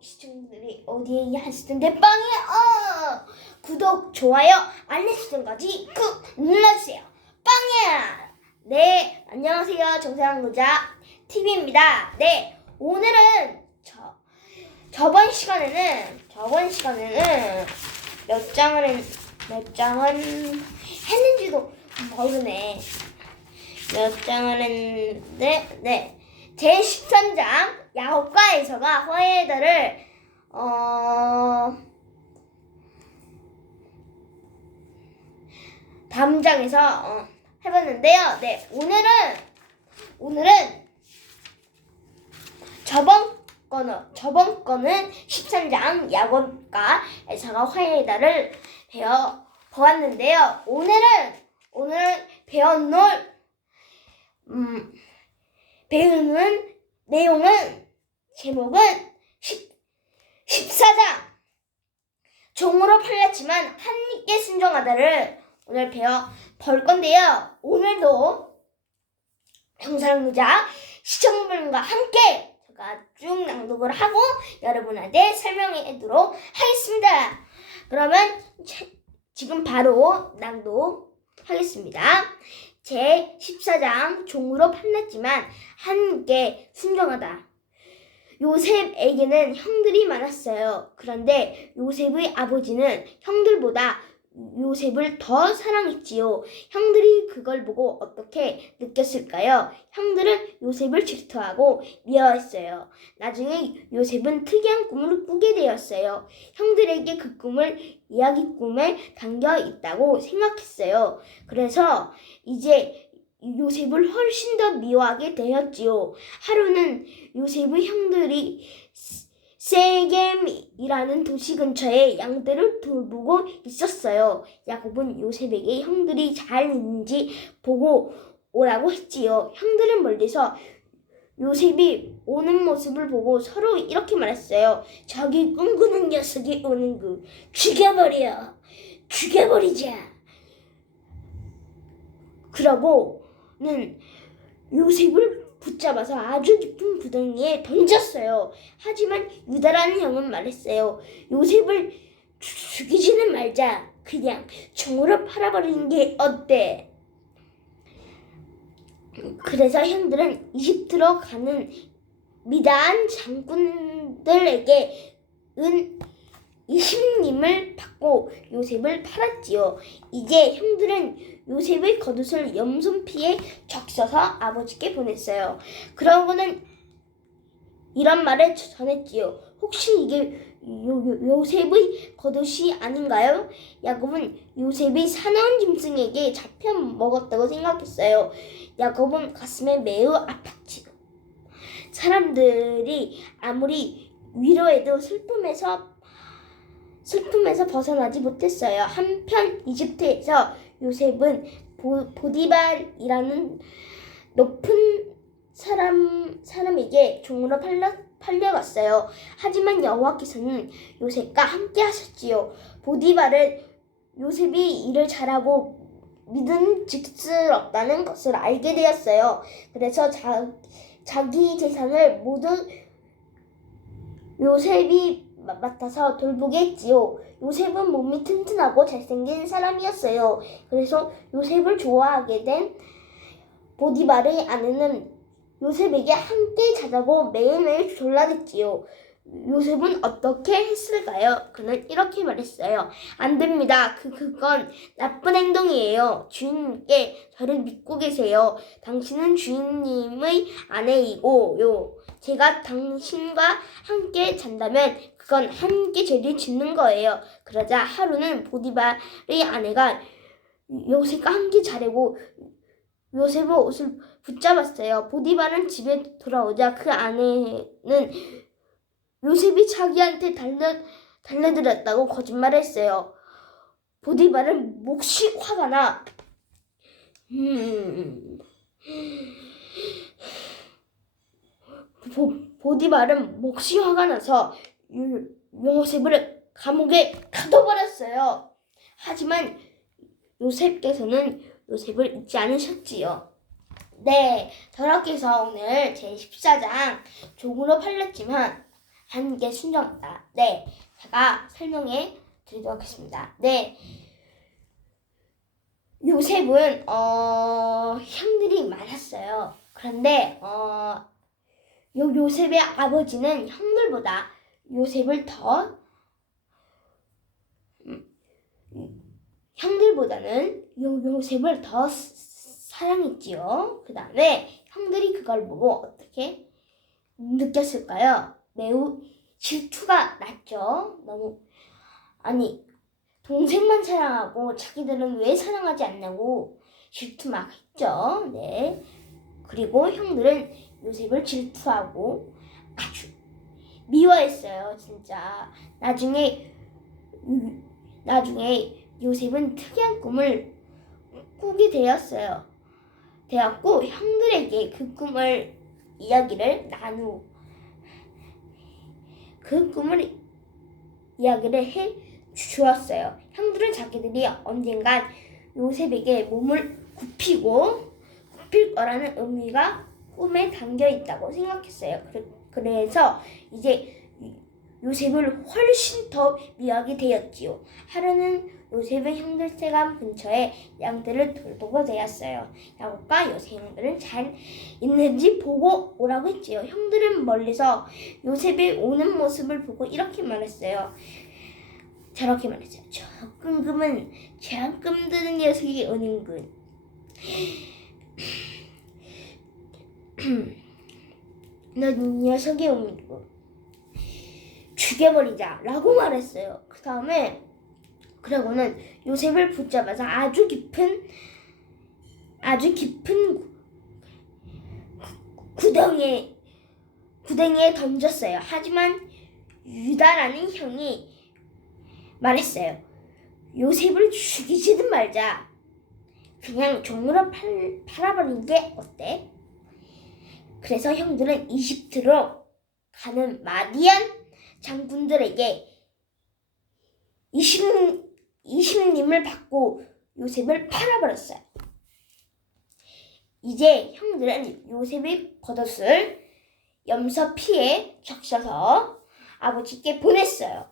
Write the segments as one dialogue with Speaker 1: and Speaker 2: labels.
Speaker 1: 시청자들이 어디에 하시던데 빵이야 어! 구독 좋아요 알림 설정까지 꾹 눌러주세요. 빵이야! 네 안녕하세요. 정세환 구자 TV입니다. 네 오늘은 저 저번 시간에는 저번 시간에는 몇 장을 했, 몇 장을 했는지도 모르네. 몇 장을 했는데 네 제 13장 야곱과에서가 화해들을 어 다음 장에서 어, 해봤는데요. 네 오늘은 오늘은 저번 거는 저번 거는 13장 야곱과 에서가 화해다를 배워 보았는데요. 오늘은 오늘 배워놓을 음, 배우는 내용은 제목은 10, 14장 종으로 팔렸지만 한님께 순종하다를 오늘 배워 볼 건데요. 오늘도 영상의자 시청자분과 함께 제가 쭉 낭독을 하고 여러분한테 설명해드리도록 하겠습니다. 그러면 제- 지금 바로 낭독하겠습니다. 제 14장 종으로 팔렸지만 하나님께 순종하다. 요셉에게는 형들이 많았어요. 그런데 요셉의 아버지는 형들보다 요셉을 더 사랑했지요. 형들이 그걸 보고 어떻게 느꼈을까요? 형들은 요셉을 질투하고 미워했어요. 나중에 요셉은 특이한 꿈을 꾸게 되었어요. 형들에게 그 꿈을 이야기 꿈에 담겨 있다고 생각했어요. 그래서 이제 요셉을 훨씬 더 미워하게 되었지요. 하루는 요셉의 형들이 세겜이라는 도시 근처에 양들을 돌보고 있었어요. 야곱은 요셉에게 형들이 잘 있는지 보고 오라고 했지요. 형들은 멀리서 요셉이 오는 모습을 보고 서로 이렇게 말했어요. 저기 꿈꾸는 녀석이 오는 그 죽여버려. 죽여버리자. 그러고는 요셉을 붙잡아서 아주 깊은 구덩이에 던졌어요. 하지만 유다라는 형은 말했어요. 요셉을 죽- 죽이지는 말자. 그냥 총으로 팔아버리는 게 어때? 그래서 형들은 이집트로 가는 미다한 장군들에게 은 20님을 받고 요셉을 팔았지요. 이제 형들은 요셉의 겉옷을 염소피에 적셔서 아버지께 보냈어요. 그러고는 이런 말을 전했지요. 혹시 이게 요, 요, 요셉의 겉옷이 아닌가요? 야곱은 요셉이 사나운 짐승에게 잡혀 먹었다고 생각했어요. 야곱은 가슴에 매우 아팠지요. 사람들이 아무리 위로해도 슬픔에서 슬픔에서 벗어나지 못했어요. 한편 이집트에서 요셉은 보, 보디발이라는 높은 사람 사람에게 종으로 팔려 팔려갔어요. 하지만 여호와께서는 요셉과 함께 하셨지요. 보디발은 요셉이 일을 잘하고 믿음직스럽다는 것을 알게 되었어요. 그래서 자, 자기 재산을 모두 요셉이 마- 맡아서 돌보게 했지요. 요셉은 몸이 튼튼하고 잘생긴 사람이었어요. 그래서 요셉을 좋아하게 된 보디발의 아내는 요셉에게 함께 자자고 매일매일 졸라댔지요. 요셉은 어떻게 했을까요? 그는 이렇게 말했어요. 안 됩니다. 그, 그건 나쁜 행동이에요. 주인님께 저를 믿고 계세요. 당신은 주인님의 아내이고요. 제가 당신과 함께 잔다면 그건 함께 죄를 짓는 거예요. 그러자 하루는 보디발의 아내가 요셉과 함께 자려고 요셉의 옷을 붙잡았어요. 보디발은 집에 돌아오자 그 아내는 요셉이 자기한테 달려, 달려들었다고 거짓말했어요. 보디발은 몹시 화가 나. 음. 보, 보디발은 몹시 화가 나서 요- 요셉을 감옥에 가둬버렸어요. 하지만 요셉께서는 요셉을 잊지 않으셨지요. 네, 저렇게 해서 오늘 제 14장 종으로 팔렸지만 한게 순정이다. 네, 제가 설명해 드리도록 하겠습니다. 네, 요셉은 어 형들이 많았어요. 그런데 어 요 요셉의 아버지는 형들보다 요셉을 더 음, 형들보다는 요 요셉을 더 스- 사랑했지요. 그 다음에 형들이 그걸 보고 어떻게 느꼈을까요? 매우 질투가 났죠. 너무 아니 동생만 사랑하고 자기들은 왜 사랑하지 않냐고 질투 막 했죠. 네. 그리고 형들은 요셉을 질투하고 아주 미워했어요. 진짜 나중에 음, 나중에 요셉은 특이한 꿈을 꾸게 되었어요. 되었고 형들에게 그 꿈을 이야기를 나누 그 꿈을 이야기를 해 주었어요. 형들은 자기들이 언젠간 요셉에게 몸을 굽히고 굽힐 거라는 의미가 꿈에 담겨 있다고 생각했어요. 그래- 그래서 이제 요셉을 훨씬 더 미워하게 되었지요. 하루는 요셉은 형들 세감 근처에 양들을 돌보고 되었어요. 야곱과 요셉 형들은 잘 있는지 보고 오라고 했지요. 형들은 멀리서 요셉이 오는 모습을 보고 이렇게 말했어요. 저렇게 말했어요. 저 끈금은 제한금 드는 녀석이 은인군. 넌 녀석의 은인군. 죽여버리자 라고 말했어요. 그 다음에 그러고는 요셉을 붙잡아서 아주 깊은 아주 깊은 구- 구덩이에 구덩이에 던졌어요. 하지만 유다라는 형이 말했어요. 요셉을 죽이지든 말자. 그냥 종으로 팔, 팔아버린 게 어때? 그래서 형들은 이집트로 가는 마디안 장군들에게 이십님을 받고 요셉을 팔아버렸어요. 이제 형들은 요셉의 겉옷을 염소 피에 적셔서 아버지께 보냈어요.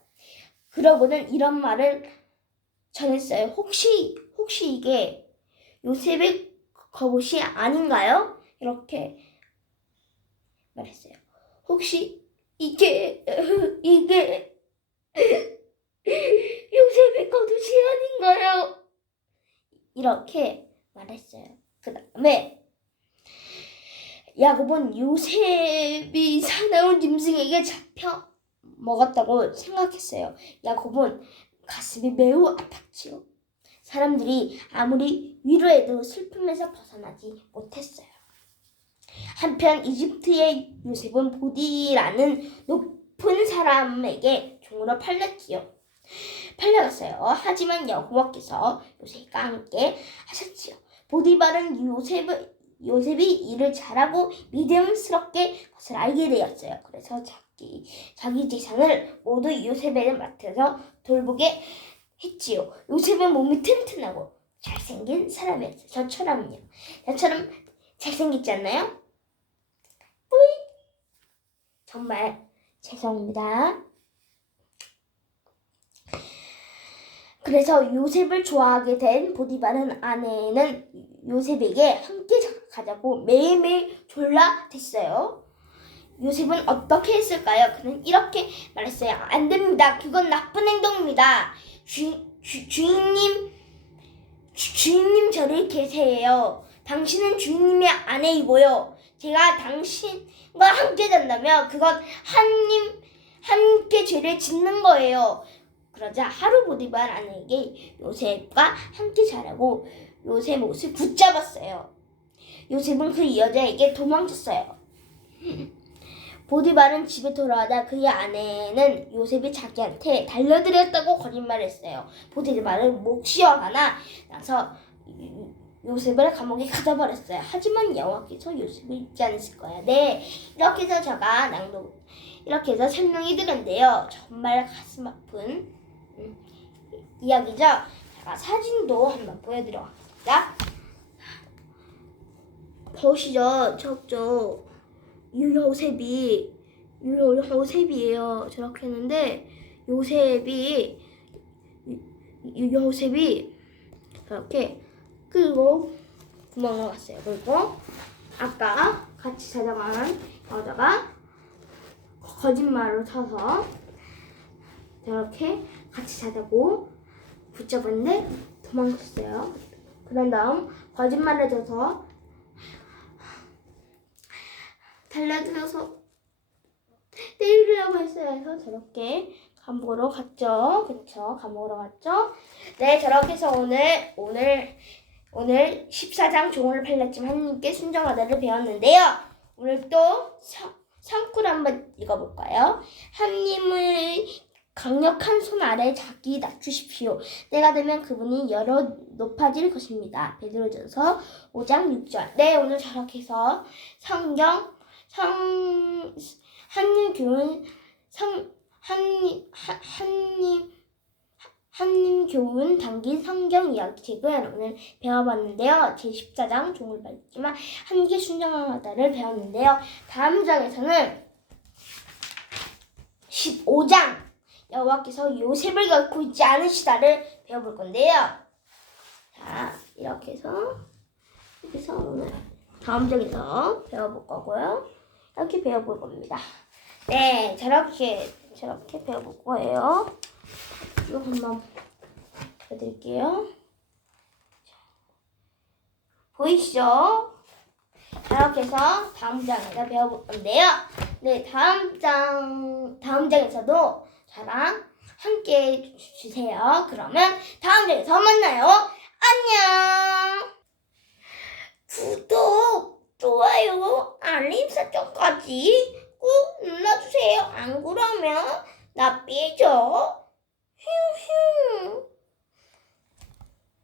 Speaker 1: 그러고는 이런 말을 전했어요. 혹시 혹시 이게 요셉의 겉옷이 아닌가요? 이렇게 말했어요. 혹시 이게 이게 요셉의 겉옷이 아닌가요? 이렇게 말했어요. 그 다음에 야곱은 요셉이 사나운 짐승에게 잡혀 먹었다고 생각했어요. 야곱은 가슴이 매우 아팠지요. 사람들이 아무리 위로해도 슬픔에서 벗어나지 못했어요. 한편 이집트의 요셉은 보디라는 높은 사람에게 종으로 팔렸지요. 팔려갔어요. 하지만 여호와께서 요셉과 함께 하셨지요. 보디발은 요셉을 요셉이 일을 잘하고 믿음스럽게 것을 알게 되었어요. 그래서 자기 자기 재산을 모두 요셉에게 맡아서 돌보게 했지요. 요셉은 몸이 튼튼하고 잘생긴 사람이었어요. 저처럼요. 저처럼 잘생겼지 않나요? 뿌이. 정말 죄송합니다. 그래서 요셉을 좋아하게 된 보디발은 아내는 요셉에게 함께 자- 가자고 매일매일 졸라 댔어요. 요셉은 어떻게 했을까요? 그는 이렇게 말했어요. 안 됩니다. 그건 나쁜 행동입니다. 주, 주, 주인님, 주, 주인님 저를 계세요. 당신은 주인님의 아내이고요. 제가 당신과 함께 잔다면 그건 한님 함께 죄를 짓는 거예요. 그러자 하루 보디발 아내에게 요셉과 함께 자라고 요셉 옷을 붙잡았어요. 요셉은 그 여자에게 도망쳤어요. 보디발은 집에 돌아와다 그의 아내는 요셉이 자기한테 달려들었다고 거짓말했어요. 보디발은 몫이어 하나 나서 요셉을 감옥에 가둬 버렸어요. 하지만 여호와께서 요셉을 잊지 않으실 거야. 네, 이렇게 해서 제가 낭독 이렇게 해서 설명해 드렸는데요. 정말 가슴 아픈 음, 이야기죠. 제가 사진도 한번 보여드려 겠습니다 보시죠. 저쪽 요셉이 요, 요셉이에요. 저렇게 했는데 요셉이 요- 요셉이 저렇게 그리고 구멍을 왔어요. 그리고 아까 같이 자자간 여자가 거짓말로 쳐서 저렇게 같이 자자고 붙잡았는데 도망쳤어요. 그런 다음 거짓말을 줘서 달라들어서 때리려고 했어요. 해서 저렇게 감옥으로 갔죠. 그쵸? 감옥으로 갔죠. 네, 저렇게 해서 오늘 오늘 오늘 14장 종을 팔렸지만 하나님께 순정하다를 배웠는데요. 오늘 또 사- 상구를 한번 읽어볼까요? 하나님을 강력한 손 아래 자기 낮추십시오. 때가 되면 그분이 여러 높아질 것입니다. 베드로전서 5장 6절. 네, 오늘 저렇게 해서 성경 성 한님 교훈 성 한님 한- 한님 한님 교훈 담긴 성경 이야기 책을 오늘 배워봤는데요. 제 14장 종을 밟지만 한개 순정하다를 배웠는데요. 다음 장에서는 15장 여호와께서 요셉을 갖고 있지 않으시다를 배워볼 건데요. 자 이렇게 해서 해서 오늘 다음 장에서 배워볼 거고요. 이렇게 배워볼 겁니다. 네, 저렇게 저렇게 배워볼 거예요. 이거 한번 보여드릴게요. 자, 보이시죠? 이렇게 해서 다음 장에서 배워볼 건데요. 네, 다음 장 다음 장에서도 사랑 함께 주세요. 그러면 다음 주에서 만나요. 안녕. 구독, 좋아요, 알림 설정까지 꼭 눌러주세요. 안 그러면 나 삐져. 휴휴.